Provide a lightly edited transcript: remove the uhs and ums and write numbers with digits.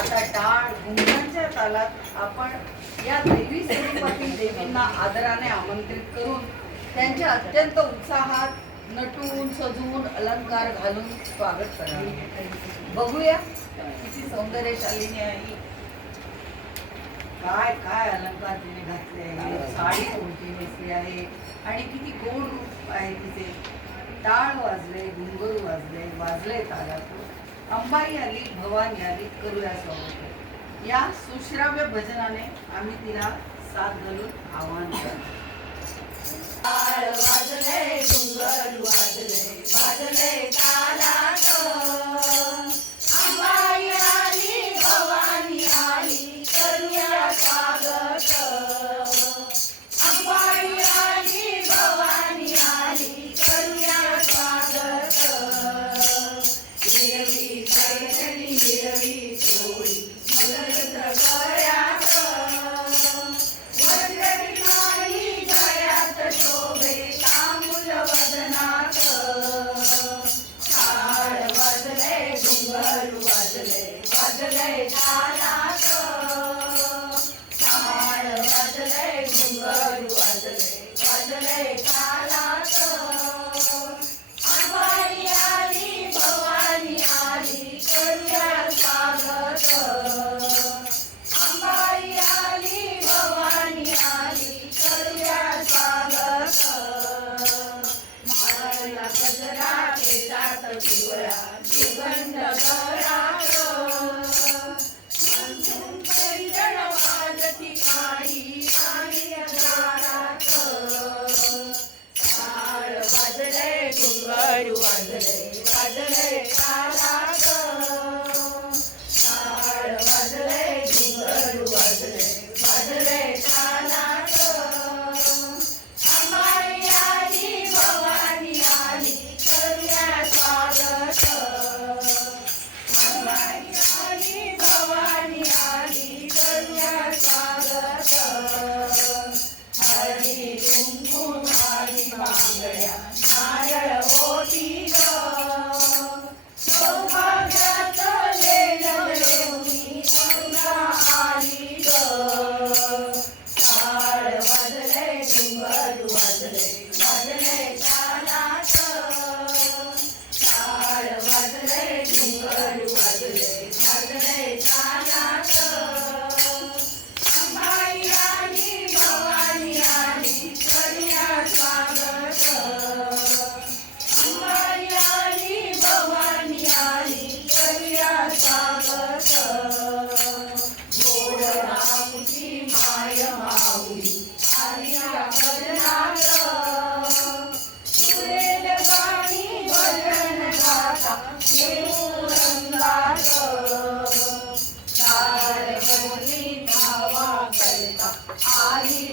आता टाळ घुमरांच्या तालात आपण या दैवी स्वरूपातील देवींना आदराने आमंत्रित करून त्यांच्या अत्यंत उत्साहात नटून सजून अलंकार घालून स्वागत करावे. बघूया किती सौंदर्यशालीने आहे, काय काय अलंकार तिने घातले आहे, साडी कोणती नेसली आहे आणि किती गोड रूप आहे तिचे. टाळ वाजले, घुंगरू वाजले तालातून. अंबाई आली, भवानी आली, करूया स्वागत. या सुश्राव्य भजनाने आम्ही तिला साथ घालून आवाहन करतो. टाळ वाजले, घुंगरू वाजले तालात. अंबाई आली, भवानी आली, करूया स्वागत. अंबाई आली, भवानी आली, करूया स्वागत. हिरवी पैठणी, हिरवी चोळी, मलर गळ्यात. वज्रविमानी गळ्यात शोभे, तांबूल वदनात. टाळ वाजले, घुंगरू वाजले तालात. टाळ वाजले, घुंगरू वाजले तालात. अंबाई आली, भवानी आली, करूया स्वागत. अंबाई आली, भवानी आली, करूया स्वागत. माळला गजरा, केसात पिवळा, सुगंध गळ्यात. मंजून पैठण वाजती काळी, आणि दारात. टाळ वाजले, घुंगरू वाजले तालात. टाळ वाजले, घुंगरू वाजले तालात. अंबाई आली, भवानी आली, करूया स्वागत. अंबाई आली, भवानी आली, करूया स्वागत. हळदी कुंकू माळी बांगड्या, नारळ ओटी ग. सौभाग्याचं लेणं लेवणी, गंगा आली ग. टाळ वाजले, घुंगरू वाजले तालात. टाळ वाजले, घुंगरू वाजले तालात. अंबाई आली, भवानी आली, करूया स्वागत. अंबाई आली, भवानी आली, करूया स्वागत. गोड राऊची माय माऊली, आली या भजनात. सुरेल गाणी भजन गाता, येऊ रंगात. टाळ वाजली, धावा करता आली